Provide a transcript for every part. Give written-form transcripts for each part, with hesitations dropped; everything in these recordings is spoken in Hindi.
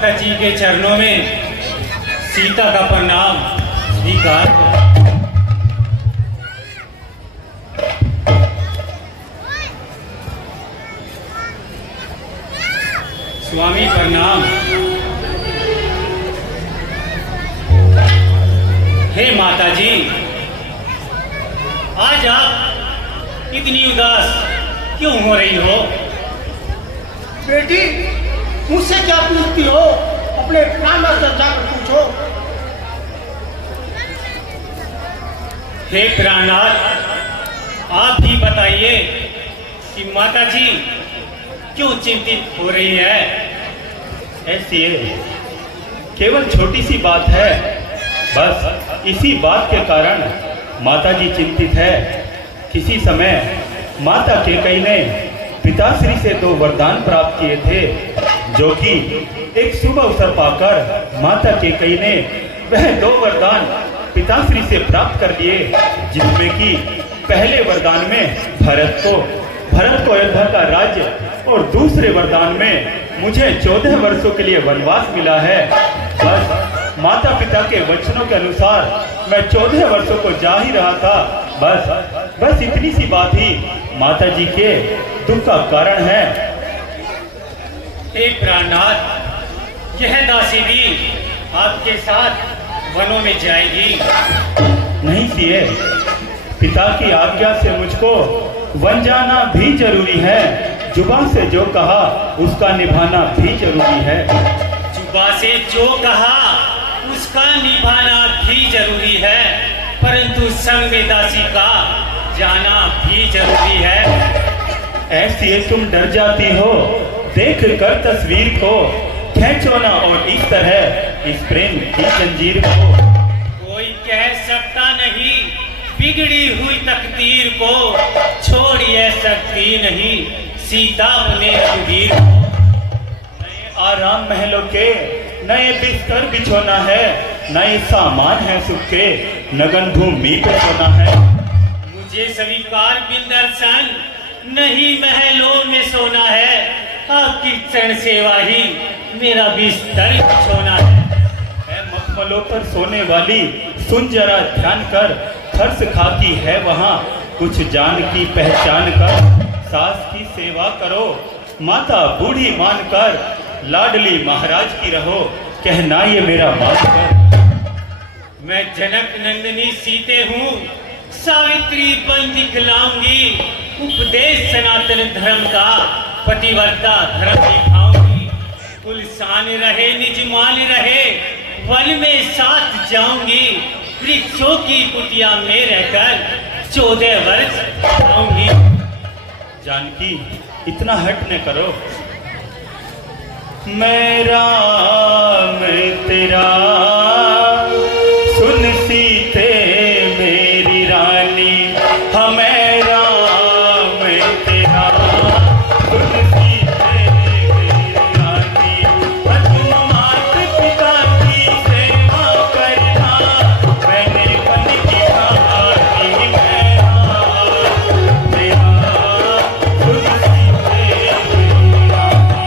माता जी के चरणों में सीता का प्रणाम स्वीकार। स्वामी प्रणाम। हे माता जी, आज आप इतनी उदास क्यों हो रही हो? बेटी, मुझसे क्या पूछती हो? अपने प्राणनाथ से जाकर पूछो। हे प्राणनाथ, आप ही बताइए कि माता जी क्यों चिंतित हो रही है? ऐसी है, केवल छोटी सी बात है, बस इसी बात के कारण माता जी चिंतित है। किसी समय माता केकई ने पिताश्री से 2 वरदान प्राप्त किए थे, जो कि एक शुभ अवसर पाकर माता केकई ने वह 2 वरदान पिताश्री से प्राप्त कर लिए, जिसमें कि पहले वरदान में भरत को अयोध्या का राज्य और दूसरे वरदान में मुझे 14 वर्षों के लिए वनवास मिला है। बस माता पिता के वचनों के अनुसार मैं 14 वर्षों को जा ही रहा था। बस इतनी सी बात ही माता जी के दुख का कारण है। हे प्राणनाथ, यह दासी भी आपके साथ वनों में जाएगी? नहीं सिए, पिता की आज्ञा से मुझको वन जाना भी जरूरी है। जुबान से जो कहा उसका निभाना भी जरूरी है। जुबान से जो कहा उसका निभाना भी जरूरी है, परंतु संग में दासी का जाना भी जरूरी है। ऐसी तुम डर जाती हो देख कर तस्वीर को, खींचो ना और इस तरह इस प्रेम की जंजीर को। कोई कह सकता नहीं बिगड़ी हुई तकदीर को, छोड़िए सकती नहीं सीता अपने सुधीर को। नए आराम महलों के नए बिस्तर बिछोना है, नए सामान है सुख के नगन भूमि पे सोना है। मुझे स्वीकार बिन दर्शन नहीं महलों में सोना है, आपकी चरण सेवा ही मेरा बिस्तर बिछोना है। मखमलों पर सोने वाली सुन जरा ध्यान कर, खर्च खाती है वहाँ कुछ जान की पहचान कर। सास की सेवा करो माता बूढ़ी मानकर, लाडली महाराज की रहो कहना ये मेरा मान कर। मैं जनक नंदिनी सीते हूँ, सावित्री बन दिखलाऊंगी, उपदेश सनातन धर्म का पतिव्रता धर्म दिखाऊंगी। कुलसान रहे निजमान रहे, वन में साथ जाऊंगी, वृक्षों की कुटिया में रहकर 14 वर्ष आऊंगी। जानकी, इतना हट न करो। मैं राम तेरा सुन सीते मेरी रानी, हमें राम तेरा सुन सीते मेरी रानी। तुम मात पिता की सेवा करना, मैंने बन की कहानी मैं राम तेरा सुन सीते मेरी रानी।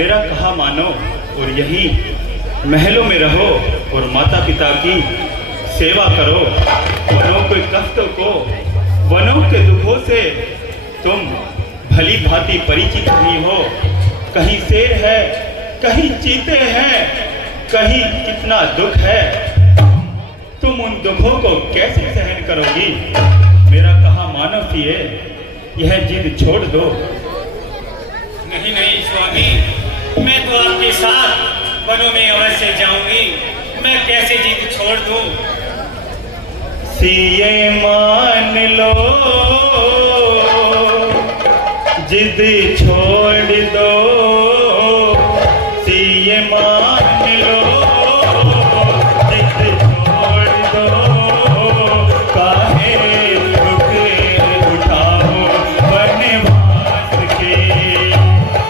मेरा कहा मानो और यहीं महलों में रहो और माता पिता की सेवा करो। वनों के कष्टों को, वनों के दुखों से तुम भली भांति परिचित नहीं हो। कहीं शेर है, कहीं चीते हैं, कहीं कितना दुख है। तुम उन दुखों को कैसे सहन करोगी? मेरा कहा मानो सीए, यह जिद छोड़ दो। नहीं नहीं स्वामी, मैं तो आपके साथ वनों में अवश्य जाऊंगी। मैं कैसे जिद छोड़ दूं? सीए मान लो, जिद छोड़ दो। सीए मान लो, जिद छोड़ दो। काहे दुख उठाओ वनवास के,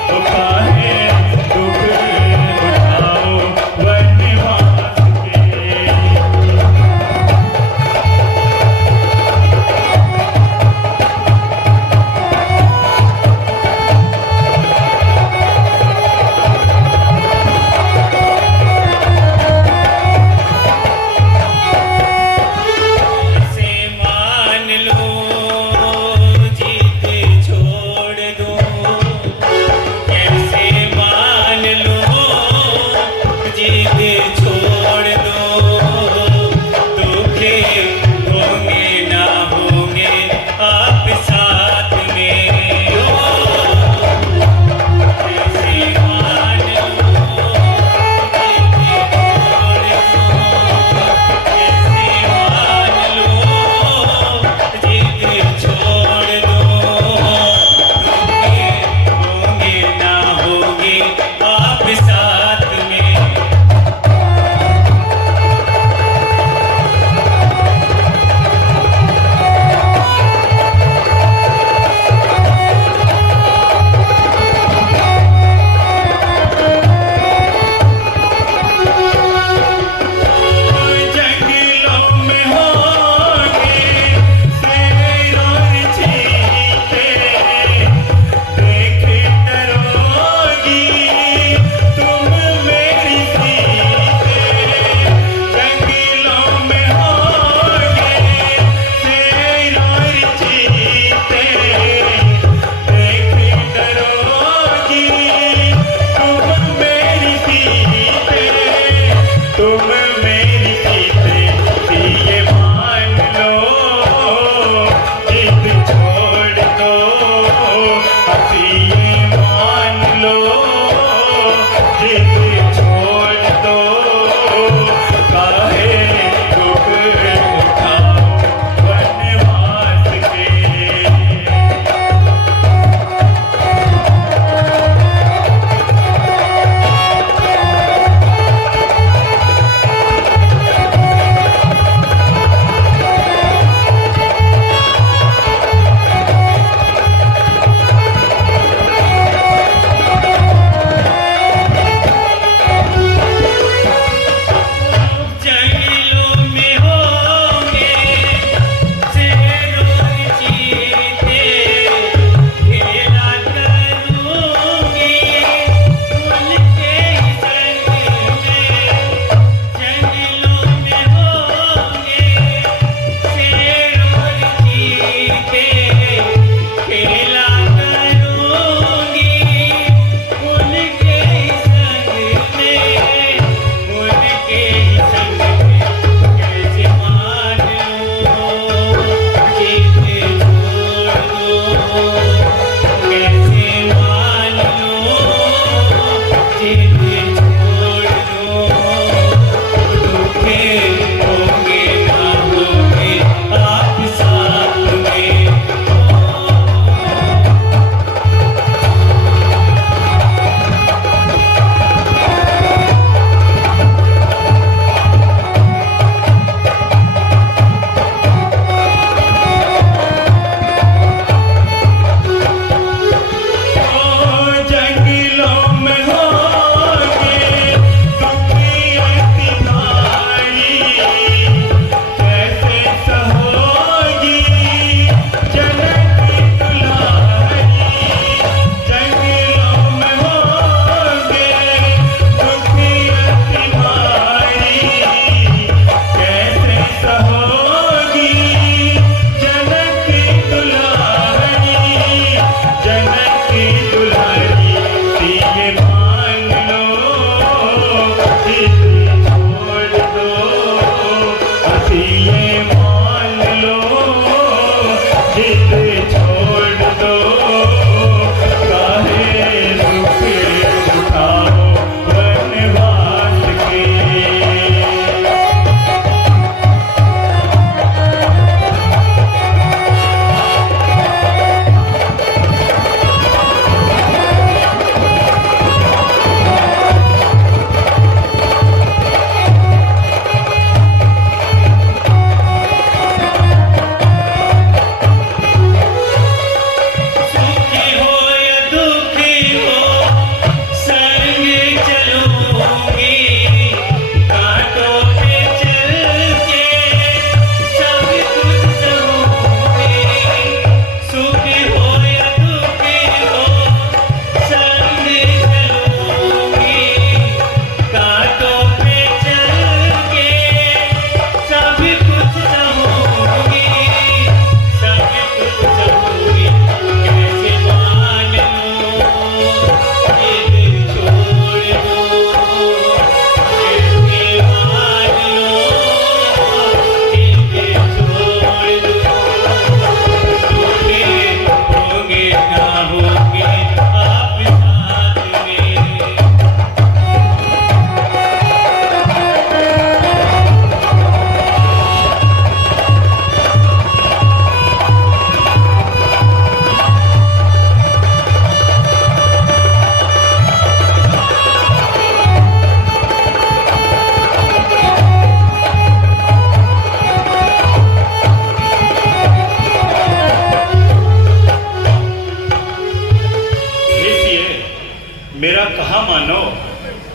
तो काहे दुख उठाओ वनवास के।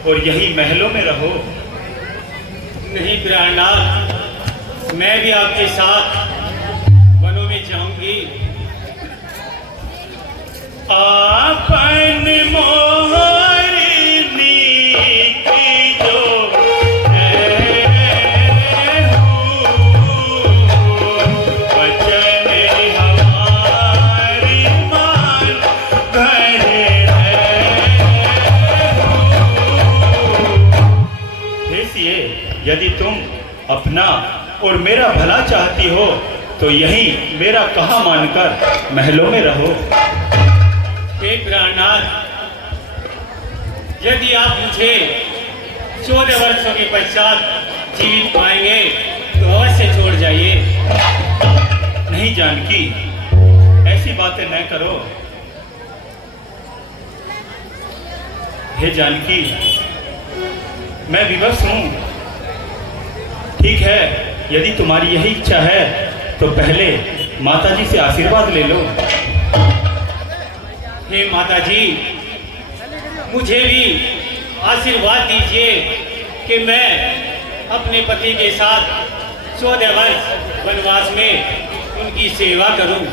और यही महलों में रहो। नहीं प्राणनाथ, मैं भी आपके साथ वनों में जाऊंगी। आपन मोहरी की जो वचन हमारी मान घर है। यदि तुम अपना और मेरा भला चाहती हो तो यही मेरा कहा मानकर महलों में रहो। हे प्राणनाथ, यदि आप मुझे 14 वर्षों के पश्चात जीवित पाएंगे तो अवश्य छोड़ जाइए। नहीं जानकी, ऐसी बातें न करो। हे जानकी, मैं विवश हूं। ठीक है, यदि तुम्हारी यही इच्छा है तो पहले माताजी से आशीर्वाद ले लो। हे माताजी, मुझे भी आशीर्वाद दीजिए कि मैं अपने पति के साथ 14 वर्ष वनवास में उनकी सेवा करूं।